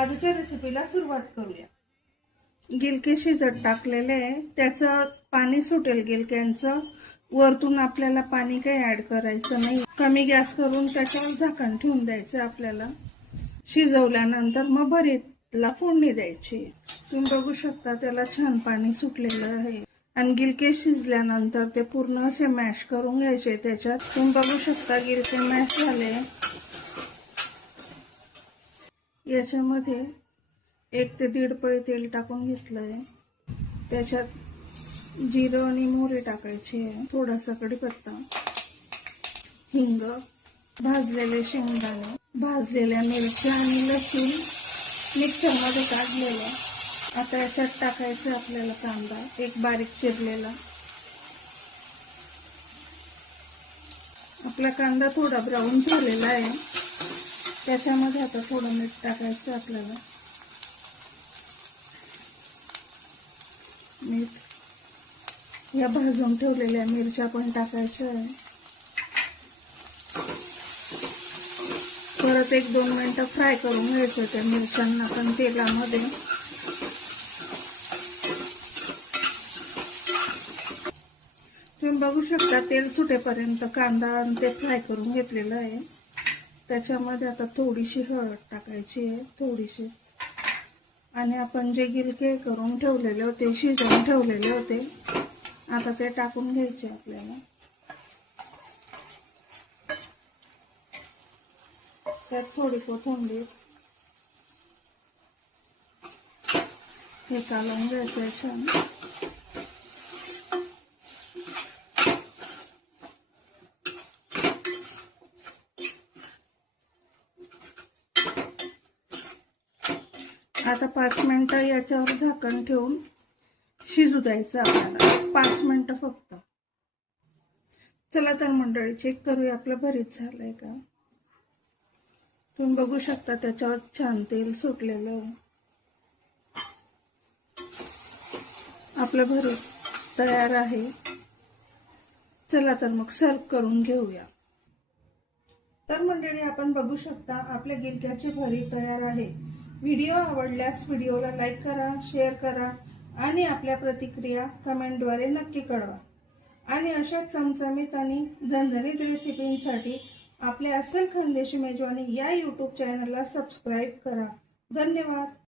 आजच्या रेसिपीला सुरुवात करूया। गिलके शिजत टाकलेले आहे, त्याचं पाणी सुटेल गिलक्यांचं। वरतून आपल्याला पाणी काही ऍड करायचं नाही। कमी गॅस करून त्याच्यावर झाकण ठेवून द्यायचं आपल्याला। शिजवल्यानंतर मग भरीतला फोडणी द्यायची। तुम्ही बघू शकता त्याला छान पाणी सुटलेलं आहे आणि गिलके शिजल्यानंतर ते पूर्ण असे मॅश करून घ्यायचे त्याच्यात। तुम्ही बघू शकता गिलके मॅश झाले। याच्यामध्ये 1 ते 1.5 पळी तेल टाकून घेतलंय। त्याच्यात जिरं आणि मोहरी टाकायची आहे, थोडासा कढीपत्ता, हिंग, भाजलेले शेंगदाणे, भाजलेल्या मिरच्या आणि लसूण मिक्सरमध्ये काढलेलं। आता याच्यात टाकायचं आपल्याला कांदा, एक बारीक चिरलेला। आपला कांदा थोडा ब्राऊन झालेला आहे, त्याच्यामध्ये आता थोडं मीठ टाकायचं आपल्याला। मीठ, या भाजून ठेवलेल्या मिरच्या पण टाकायच्या आहे। परत 1-2 मिनिटं फ्राय करून घ्यायचं त्या मिरच्यांना पण तेलामध्ये। तुम्ही बघू शकता तेल सुटेपर्यंत कांदा आणि ते फ्राय करून घेतलेलं आहे। त्याच्यामध्ये आता थोडीशी हळद टाकायची आहे, थोडीशी, आणि आपण जे गिलके करून ठेवलेले होते, शिजवून ठेवलेले होते, आता ते टाकून घ्यायचे आपल्याला। त्यात थोडी कोथिंबीर, हे कालवून घ्यायचं छान। आता 5 मिनिटं याच्यावर झाकण ठेवून शिजू द्यायचं आपल्याला, 5 मिनिटं फक्त। चला तर मंडळी, चेक करूया आपलं भरीत झालंय का। तुम्ही बघू शकता त्याच्यावर छान तेल सुटलेलं आहे। आपलं भरीत तयार आहे। चला तर मग सर्व करून घेऊया। तर मंडळी, आपण बघू शकता आपल्या गिलक्याची भरीत तयार आहे। व्हिडिओ आवडल्यास व्हिडिओला लाईक करा, शेअर करा आणि आपल्या प्रतिक्रिया कमेंटद्वारे नक्की कळवा। आणि अशाच चमचमीत आणि झणझणीत रेसिपींसाठी आपल्या अस्सल खानदेशी मेजवानी या YouTube चॅनलला सबस्क्राईब करा। धन्यवाद।